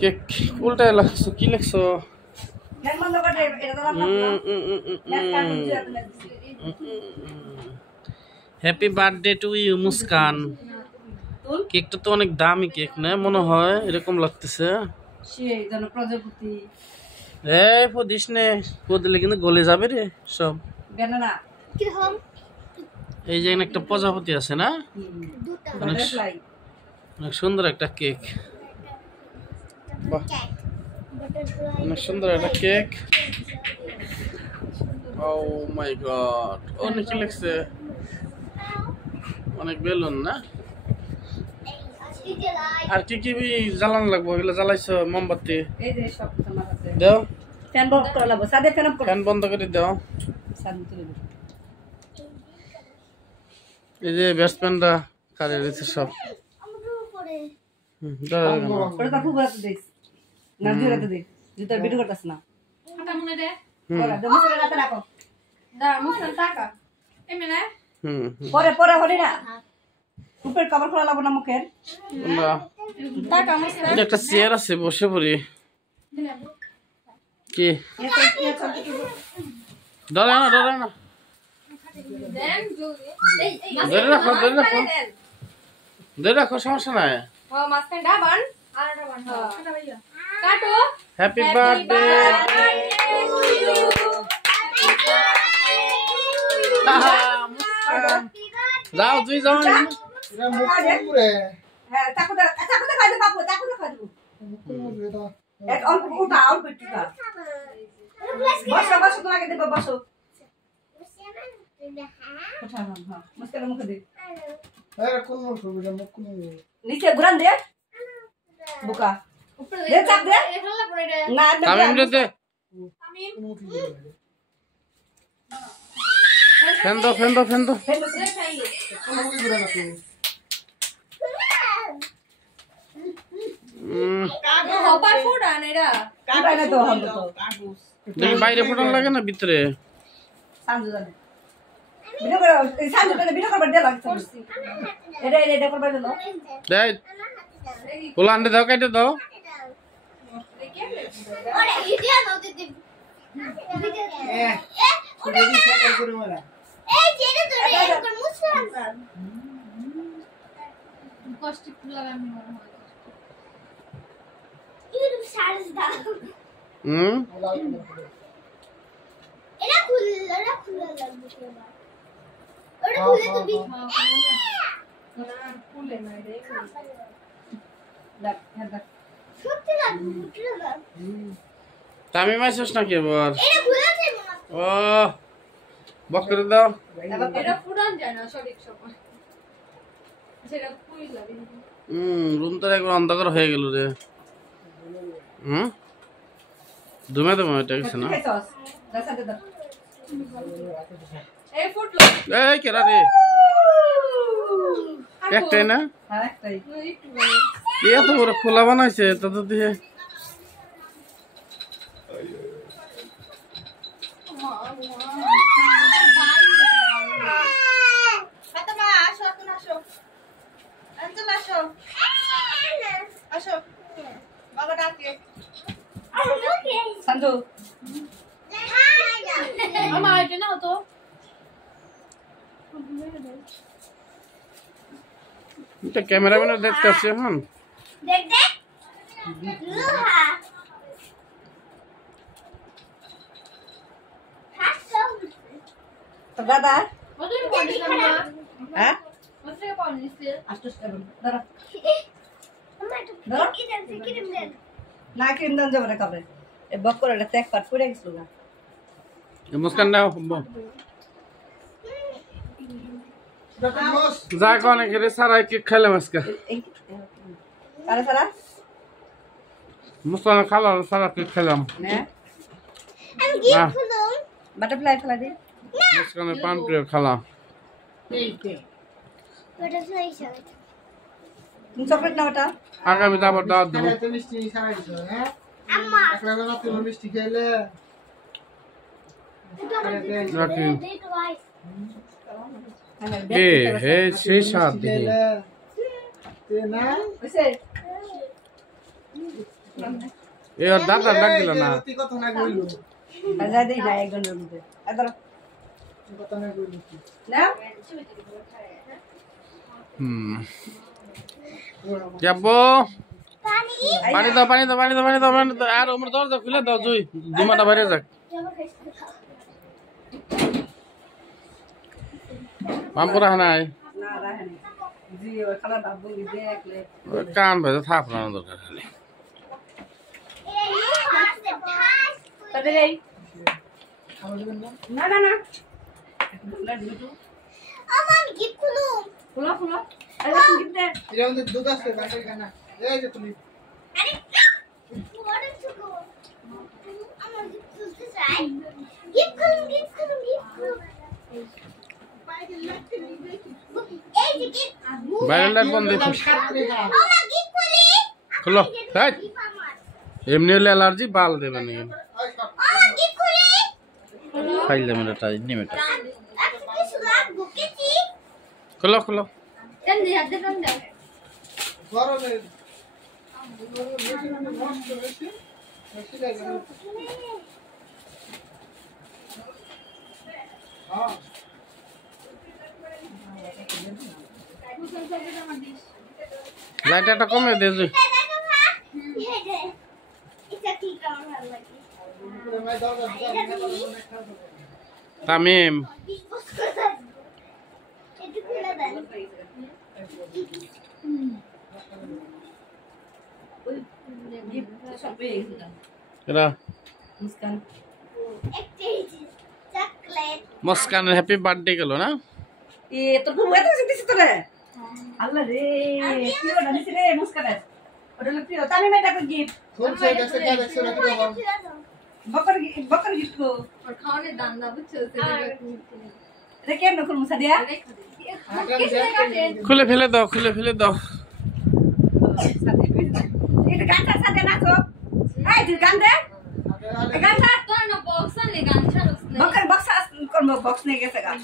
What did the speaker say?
Cake উল্টায় লাগছো, কি লাগছো? Happy birthday to you Muskan. কেকটা তো অনেক দামি কেক না মনে হয়, এরকম লাগতেছে। এই পদিস নে, পদিলে কিন্তু গলে যাবে রে সব। এই যে একটা প্রজাপতি আছে না, অনেক সুন্দর একটা কেক। বাহ, অনেক সুন্দর একটা কেক। ও মাই গড, অনেক কি লাগছে, অনেক বেলুন না। আর কি কি জ্বালানো লাগবো, এগুলো জ্বালাইছো মোমবাতি? দাও, ফ্যান বন্ধ করে দাও। এই যে ব্যাটসম্যানরা কারে রয়েছে সব। একটা চেয়ার আছে, বসে পড়ি। কি ধরে না, ধরে না, ধরে রাখো, ধরে রাখো, ধরে রাখো, সমস্যা নাই। Happy birthday. যাও, তুই যাও। নিচে ঘুরান দে বুকা দে চাপ দে না তামিম রে দে, ফ্যান দাও, ফ্যান দাও, ফ্যান দাও। বাইরে ফোটানো লাগে না, ভিতরে ওলা আন্ডে দাও, কেটে দাও। তামিম আছিস নাকি এবার? ও বক করে দাও। রুম তো একবার অন্ধকার হয়ে গেল রে। ধুমে ধুমে এটা কিছু না। এই কেরা রে, একটাই না, এত বড় খোলা বানাইছে তত দিয়ে। ক্যামেরাম্যানের দেখতে আসছে এখন। দাদা না ক্রিম দান যাবে না কবে বক করে এক পাট পড়ে গেছিল না। মুস্কান দাও, যা কোনে করে সারা কেক খাইলাম আজকে। আরে সারা মুস্কান খালা সারা কেক খাইলাম না, আমি কি খুলো বাটারফ্লাই ফেলা দি। মুস্কানের পান প্রিয় খালা। বাটারফ্লাই শট তুমি চকলেট না ওটা আগামী আবার দাওয়াত দেব। তো মিষ্টি খাইছো হ্যাঁ আম্মা একলা না তুমি মিষ্টি খাইলে রাখি এ হে সেই স্বাদ দেখি তে না হইছে এ ওর দাদা ডাক দিল না তুই কথা না কইলো যা দেই না একজনের মধ্যে আদর কথা না কইলো নাও যাবো পানি দাও পানি দাও পানি দাও পানি দাও পানি দাও আর ওমর দরজা খুলে দাও জুই দুমাটা বাইরে যাক মামপুরা নাই না রাখেন জি ওই খালা বাবু দেখলে কান ভেজে থাপ না দরকার খালি তাদের এই না না না আমার গিফট খুলো খুলো খুলো আরে গিফট দে এর মধ্যে দুধ আছে বাটার খানা এই যে তুমি আরে ওরে চুকো আমার গিফট খুলতে চাই গিফট খুলুন গিফট খুলুন গিফট খুলুন এই যে গিফট বাইরে লাইট বন্ধ দেখো আমার গিফট খুলি খুলো তাই এমনি হলে অ্যালার্জি বাল দেবে না আমার গিফট খুলি খাইলে মেয়েটা নিমেটা আচ্ছা কিছু লাগবো কিছু খুলো খুলো দেন দি হাতে দেন দাও গরমে নষ্ট হয়েছে বেশি লাগে হ্যাঁ লাইটটা কমে দে জুই मैं दौड़ তামিম এরা মুস্কানের হ্যাপি বার্থডে গেল না এ তোর খুব এত দিছিস তোরে আল্লাহ রে কি ওটা দিছিস রে মুস্কানের ওটা লোক প্রিয় তামি মেটা কো গিফট कौन से कैसे क्या देखते हो बाबा বকর গিফট কো और खाने दान ना बुझे से রে কেন নকুল মুসা দিয়া किसने काटे খুলে ফেলে দাও খুলে ফেলে দাও এটা গানটা সাথে নাচো এই তুই গান দে গানটা तो ना बॉक्स ले गान छाड़ उसने বকর বক্স করব বক্স নিয়ে গেছে গান